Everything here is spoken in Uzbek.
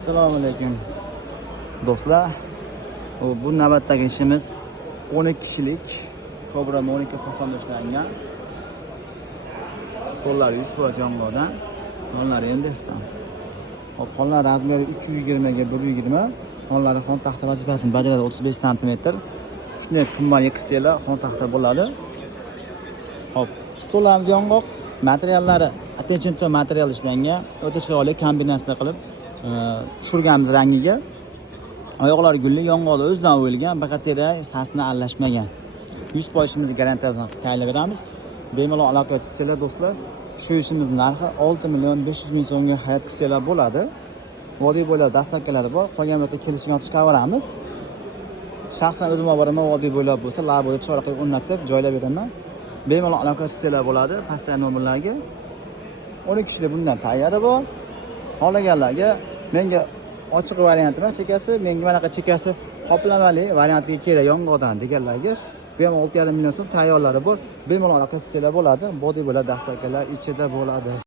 Assalomu alaykum do'stlar. Bu navbatdagi ishimiz 12 kishilik Cobra 12 fasonda ishlangan stollar 100% yong'oqdan. Qonlari endi hop qonlar razmeri 320 ga 120. Qonlari xon taxta vazifasini bajaradi 35 sm. Shunday qimmat yiqilsalar xon taxta bo'ladi. Hop, stollarimiz yong'oq, materiallari attention material ishlangan. O'ta chiroyli kombinatsiya qilib tushirganmiz rangiga. Oyoqlar gulli, yong'oqlar o'zidan o'yilgan, bakateriya sasni aralashmagan. 100% ishimizni garantiyasini tayyorlayveramiz. Bemalol aloqa qilsanglar do'stlar, shu ishimiz narxi 6 million 500 ming so'mga xarid qilsanglar bo'ladi. Vodiy bo'ylab dastavkalari bor. Qolgan vaqtda kelishgan chiqaveramiz. Shaxsan o'zim olib boraman, vodiy bo'ylab bo'lsa, laboda chiroq qilib o'rnatib joylab beraman. Bemalol aloqa qilsanglar bo'ladi. Pastdagi nomerlarga 12 kishilik bundan tayyori bor. Xohlaganlarga menga ochiq varianti emas, chekasi, menga mana bunaqa chekasi qoplamali variantiga kerak yong'oqdan deganlarga bu ham 6,5 million so'm tayyorlari bor. Bemalol aloqa qilsanglar bo'ladi. Bodiy bo'ladi, dastavkalar ichida bo'ladi.